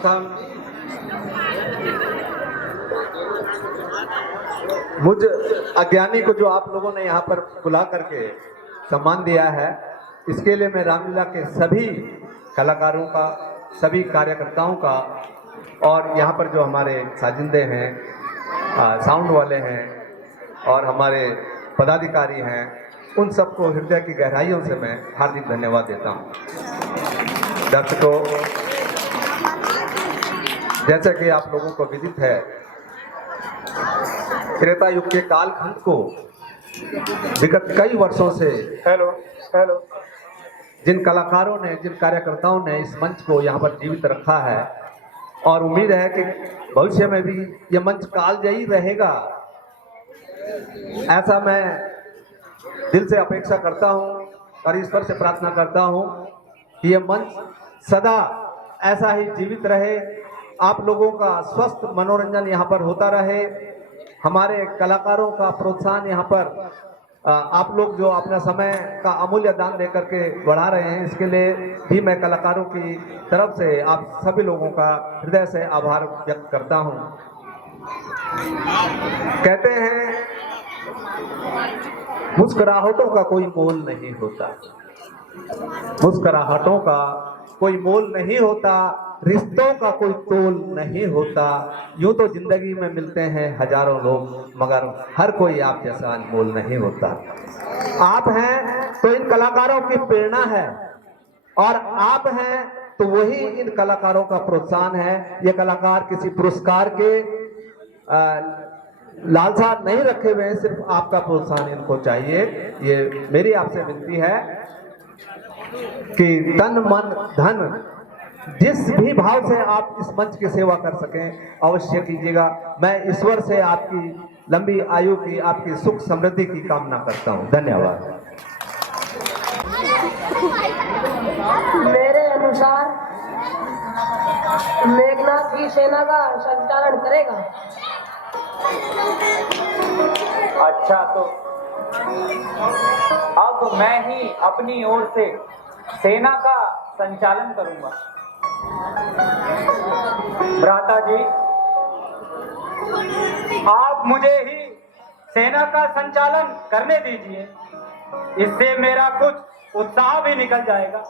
सर्वप्रथम मुझ अज्ञानी को जो आप लोगों ने यहाँ पर बुला करके सम्मान दिया है, इसके लिए मैं रामलीला के सभी कलाकारों का, सभी कार्यकर्ताओं का और यहाँ पर जो हमारे साजिंदे हैं, साउंड वाले हैं और हमारे पदाधिकारी हैं, उन सबको हृदय की गहराइयों से मैं हार्दिक धन्यवाद देता हूँ। दर्शकों, जैसा कि आप लोगों को विदित है, त्रेता युग के कालखंड को विगत कई वर्षों से जिन कलाकारों ने, जिन कार्यकर्ताओं ने इस मंच को यहाँ पर जीवित रखा है और उम्मीद है कि भविष्य में भी यह मंच कालजयी रहेगा, ऐसा मैं दिल से अपेक्षा करता हूँ और ईश्वर से प्रार्थना करता हूँ कि यह मंच सदा ऐसा ही जीवित रहे, आप लोगों का स्वस्थ मनोरंजन यहाँ पर होता रहे, हमारे कलाकारों का प्रोत्साहन यहाँ पर आप लोग जो अपना समय का अमूल्य दान देकर के बढ़ा रहे हैं, इसके लिए भी मैं कलाकारों की तरफ से आप सभी लोगों का हृदय से आभार व्यक्त करता हूँ। कहते हैं मुस्कुराहटों का कोई मोल नहीं होता, मुस्कुराहटों का कोई मोल नहीं होता, रिश्तों का कोई तोल नहीं होता। यूं तो जिंदगी में मिलते हैं हजारों लोग, मगर हर कोई आप जैसा अनमोल नहीं होता। आप हैं तो इन कलाकारों की प्रेरणा है और आप हैं तो वही इन कलाकारों का प्रोत्साहन है। ये कलाकार किसी पुरस्कार के लालसा नहीं रखे हुए हैं, सिर्फ आपका प्रोत्साहन इनको चाहिए। ये मेरी आपसे विनती है कि तन मन धन जिस भी भाव से आप इस मंच की सेवा कर सकें अवश्य कीजिएगा। मैं ईश्वर से आपकी लंबी आयु की, आपकी सुख समृद्धि की कामना करता हूं। धन्यवाद। मेरे अनुसार मेघनाथ की सेना का संचालन करेगा। अच्छा, तो अब मैं ही अपनी ओर से सेना का संचालन करूंगा। भ्राता जी, आप मुझे ही सेना का संचालन करने दीजिए, इससे मेरा कुछ उत्साह भी निकल जाएगा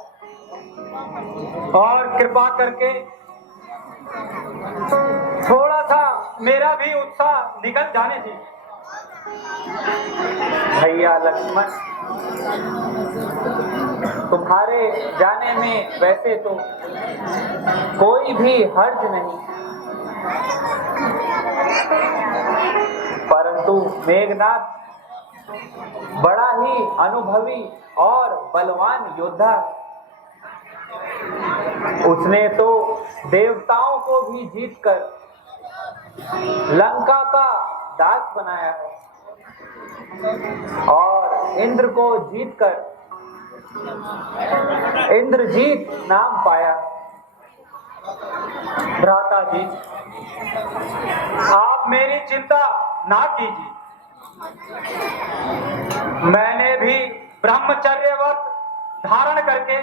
और कृपा करके थोड़ा सा मेरा भी उत्साह निकल जाने दीजिए। भैया लक्ष्मण, तुम्हारे जाने में वैसे तो कोई भी हर्ज नहीं, परंतु मेघनाथ बड़ा ही अनुभवी और बलवान योद्धा, उसने तो देवताओं को भी जीतकर लंका का दास बनाया है और इंद्र को जीतकर इंद्रजीत नाम पाया। भ्राता जी, आप मेरी चिंता ना कीजिए, मैंने भी ब्रह्मचर्य व्रत धारण करके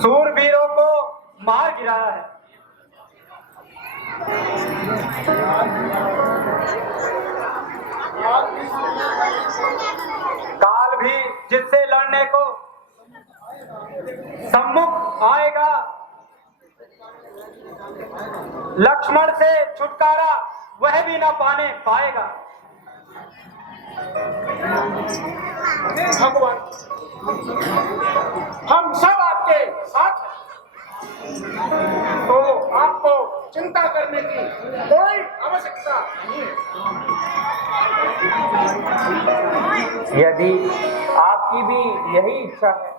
सूरवीरों को मार गिराया है। काल भी जिससे लड़ने को सम्मुख आएगा, लक्ष्मण से छुटकारा वह भी न पाने पाएगा। भगवान, हम सब आपके साथ हैं, तो आपको चिंता करने की कोई आवश्यकता नहीं है। यदि आपकी भी यही इच्छा है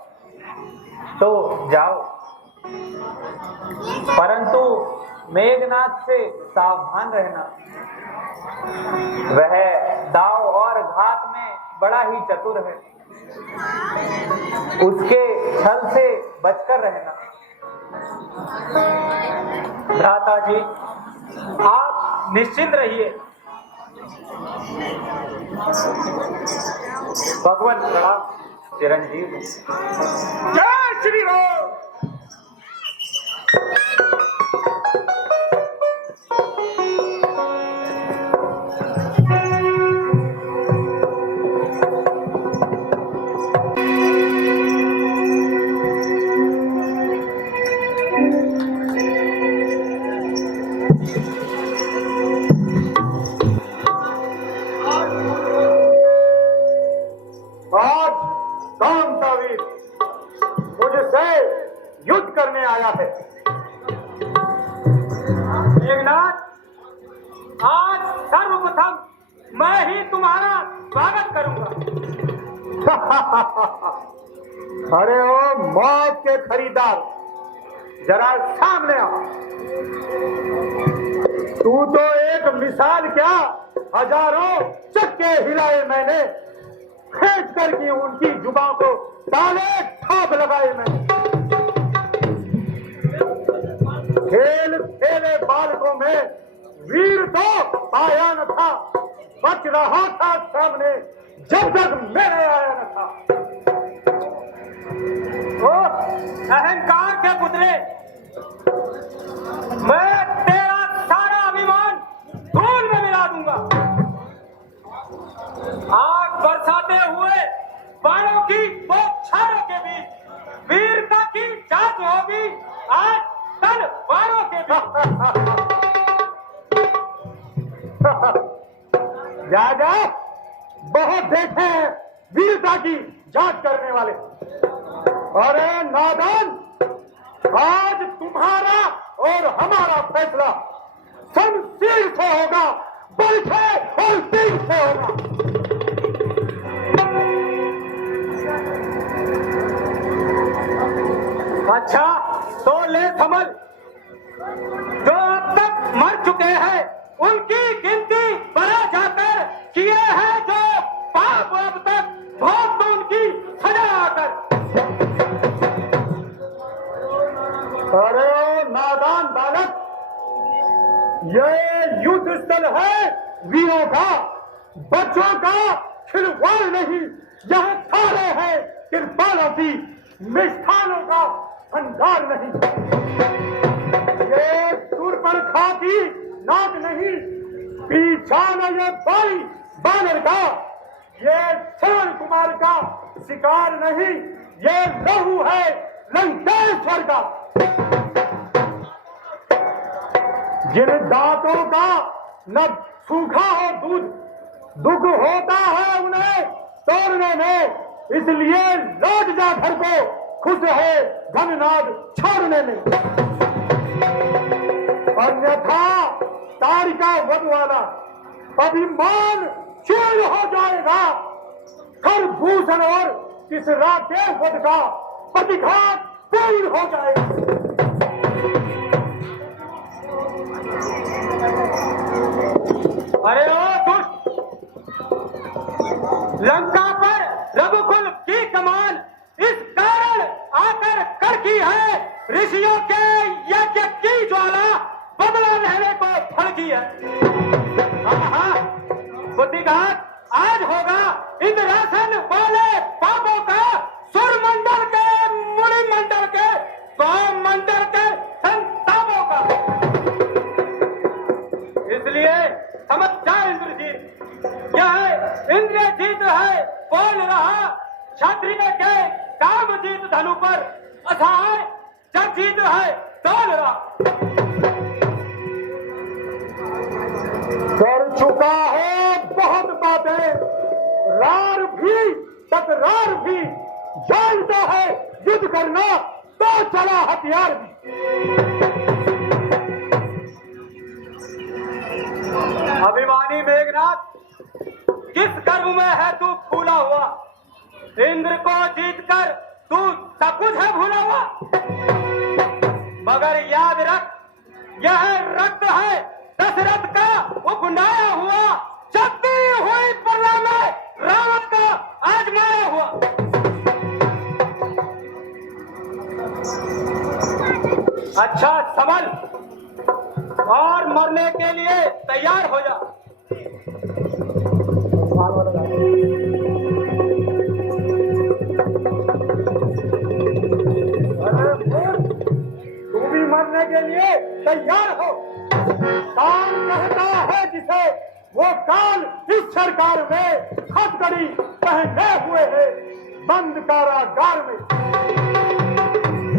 तो जाओ, परंतु मेघनाथ से सावधान रहना, वह दाव और घात में बड़ा ही चतुर है, उसके छल से बचकर रहना। भ्राता जी, आप निश्चिंत रहिए। भगवान प्रणाम। चिरंजीव। जय श्री राम। करने आया है। मेघनाथ, आज सर्वप्रथम मैं ही तुम्हारा स्वागत करूंगा। अरे ओ मौत के खरीदार, जरा सामने आ। तू तो एक मिसाल क्या, हजारों चक्के हिलाए मैंने, खींच करके उनकी जुबान को ताले ठोक लगाए मैंने। खेल खेले बालकों में वीर तो पाया न था, बच रहा था सामने जब तक मेरे आया न था। ओ अहंकार के पुतले, मैं तेरा सारा अभिमान धूल में मिला दूंगा। आग बरसाते हुए बाणों की बौछारों के बीच वीरता की जांच होगी आज तलवारों के बीच। जा बहुत देखे हैं वीरता की जांच करने वाले। अरे नादान, आज तुम्हारा और हमारा फैसला शमशीर से होगा, बल से और तीर से होगा। अच्छा तो ले समझ, जो अब तक मर चुके हैं उनकी गिनती बढ़ा जाकर किए हैं जो पाप अब तक भोग दो उनकी सजा आकर। अरे नादान बालक, ये युद्ध स्थल है वीरों का, बच्चों का खिलवाड़ नहीं। यह थाले है कृपालों की, मिष्ठानों का भंडार नहीं। ये सूर्पणखा की नाक नहीं, पीछा न ये बारी बानर का, ये श्रवण कुमार का शिकार नहीं, ये लहू है लंकेश्वर का। जिन दांतों का न सूखा हो दूध, दुख होता है उन्हें तोड़ने में, इसलिए लौट जा घर को, खुश है धननाद छोड़ने में। अन्यथा तारिका वध वाला अभिमान चूर हो जाएगा, खरभूषण और किसरा के वध का प्रतिघात पूर्ण हो जाएगा। अरे ओ दुष्ट, लंका पर रघुकुल की कमान इस कारण आकर कड़की है, ऋषियों के यज्ञ की ज्वाला बदला लेने को भड़की है। बुद्धिघात आज होगा इंद्रासन वाले पापों का, सुर मंडल के, मुनि मंडल के, गौ मंडल के संतापों का। इसलिए समझ जाए इंद्रजीत, यह इंद्रजीत है बोल रहा, क्षत्रिय के काम जीत धनु पर, असहाय जग जीत है डोल रहा। कर चुका है बहुत बातें, रार भी तकरार भी, जानता है युद्ध करना तो चला हथियार भी। अभिमानी मेघनाथ, किस कर्म में है तू फूला हुआ? इंद्र को जीतकर तू सब कुछ है भूला हुआ, मगर याद रख, यह रक्त है दशरथ का उपनाया हुआ, चलती हुई प्रलय में रावण का आजमाया हुआ। अच्छा समझ और मरने के लिए तैयार हो जा। तू भी मरने के लिए तैयार हो। काल कहता है जिसे, वो काल इस सरकार में हथकड़ी पहने हुए है बंद कारागार में।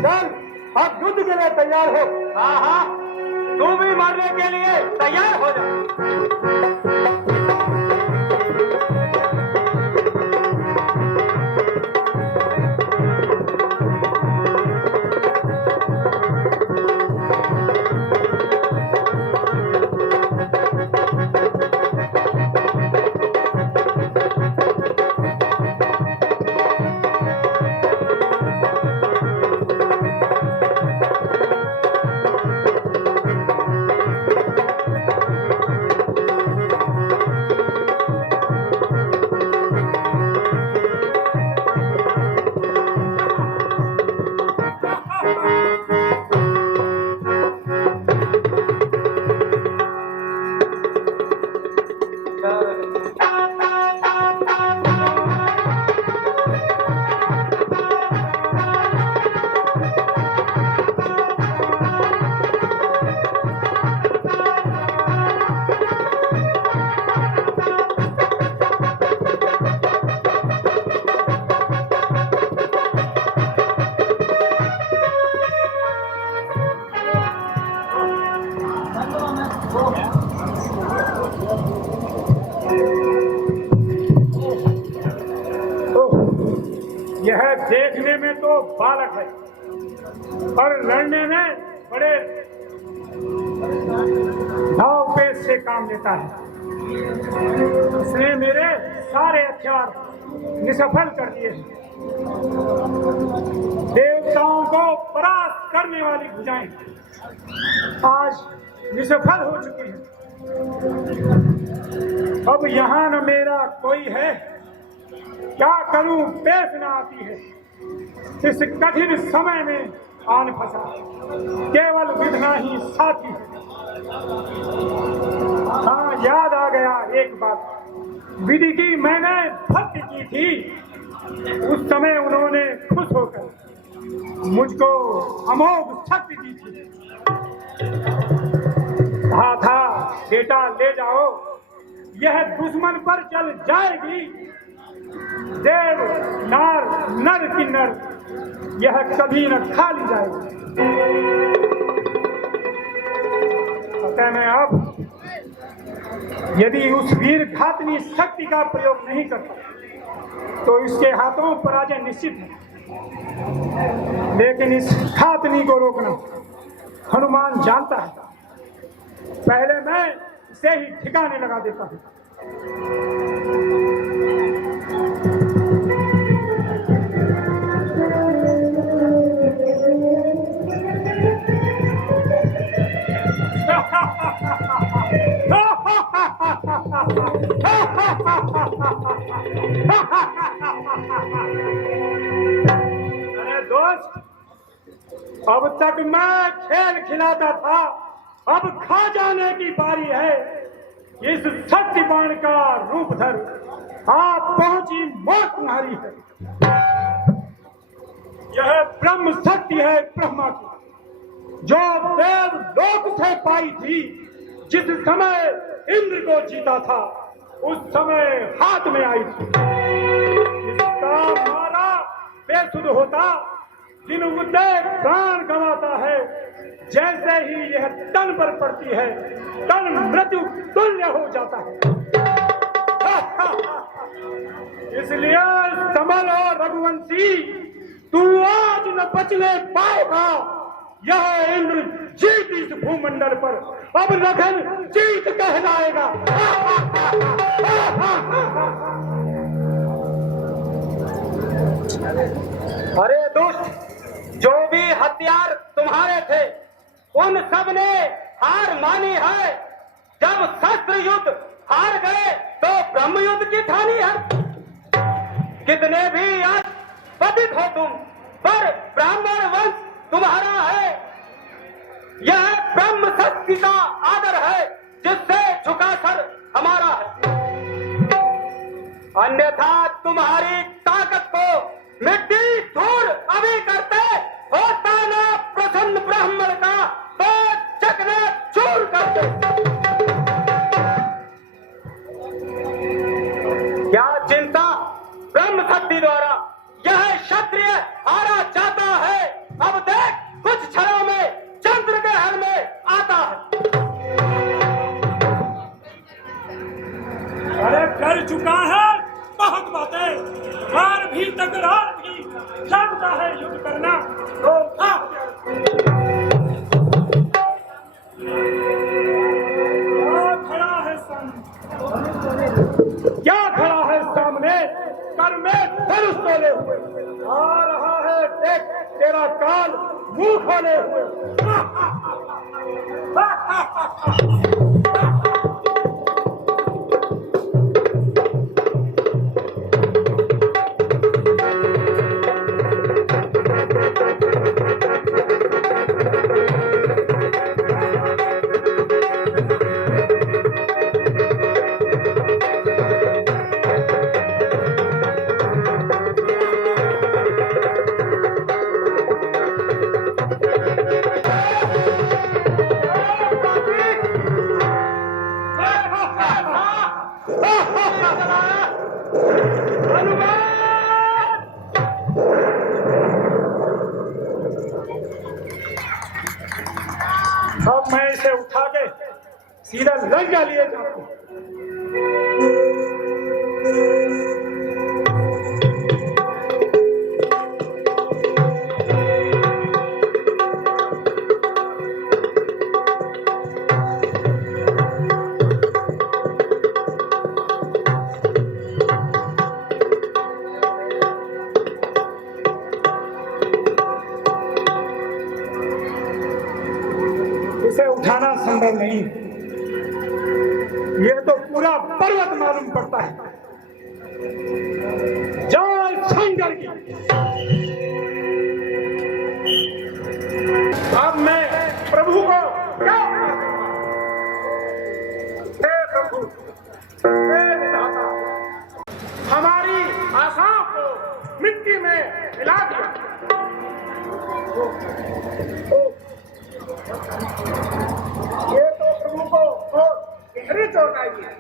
चल अब युद्ध के लिए तैयार हो। हाँ हाँ, तू भी मरने के लिए तैयार हो जा। यह देखने में तो बालक है, पर लड़ने में बड़े भाव पेश से काम लेता है। उसने मेरे सारे हथियार निष्फल कर दिए हैं। देवताओं को परास्त करने वाली भुजाएं आज निष्फल हो चुकी हैं। अब यहाँ न मेरा कोई है, क्या करूं पेश न आती है। इस कठिन समय में आन फंसा, केवल विधना ही साथी है। हाँ, याद आ गया एक बात, विधि की मैंने भक्ति की थी। उस समय उन्होंने खुश होकर मुझको अमोघ शक्ति दी थी। कहा था, बेटा ले जाओ, यह दुश्मन पर चल जाएगी। देव नार नर की नर, यह कभी न खा ली जाएगी। अतः मैं अब यदि उस वीर घातनी शक्ति का प्रयोग नहीं करता तो इसके हाथों पराजय निश्चित है। लेकिन इस घातनी को रोकना हनुमान जानता है। पहले मैं इसे ही ठिकाने लगा देता हूँ। अरे दोस्त, अब तक मैं खेल खिलाता था, अब खा जाने की बारी है। इस शक्तिमान का रूप धर, आप पहुंची मौत तुम्हारी है। यह ब्रह्म शक्ति है ब्रह्मा की, जो देव लोक से पाई थी। जिस समय इंद्र को जीता था, उस समय हाथ में आई थी। इसका मारा बेसुध होता, दिन उदय प्राण गंवाता है। जैसे ही यह तन पर पड़ती है, तन मृत्यु तुल्य हो जाता है। इसलिए समर और रघुवंशी, तू आज न बचने पाएगा। यह इंद्र जीत इस भूमंडल पर अब लखन जीत कहलाएगा। अरे दुष्ट, जो भी हथियार तुम्हारे थे, उन सब ने हार मानी है। जब शस्त्र युद्ध हार गए तो ब्रह्म युद्ध की ठानी है। कितने भी आज पतित हो तुम, पर ब्राह्मण वंश तुम्हारा है। यह ब्रह्म शक्ति का आदर है, जिससे झुका सर हमारा है। अन्यथा तुम्हारी ताकत को मिट्टी धूल अभी करते होता ना प्रसन्न ब्राह्मण का, तो चकना चूर करते। क्या चिंता, ब्रह्म शक्ति द्वारा यह क्षत्रिय हारा जाता है। अब देख, कुछ क्षणों में चंद्र के हर में आता है। अरे कर चुका है बहुत बातें, मार भी तकरार भी, जानता है युद्ध करना तो क्या खड़ा है सामने, कर में धनुष तोले हुए आ रहा है। देख, तेरा काल मुंह खोले हुए। अब मैं इसे उठा के सीधा लंका लिए जाऊं। इसे उठाना संभव नहीं, यह तो पूरा पर्वत मालूम पड़ता है। जय शंकर की। अब मैं प्रभु को क्या हे प्रभु, हे विधाता, हमारी आशाओं को मिट्टी में मिला दिया। ये तो प्रभु को गहरी चोट आई है।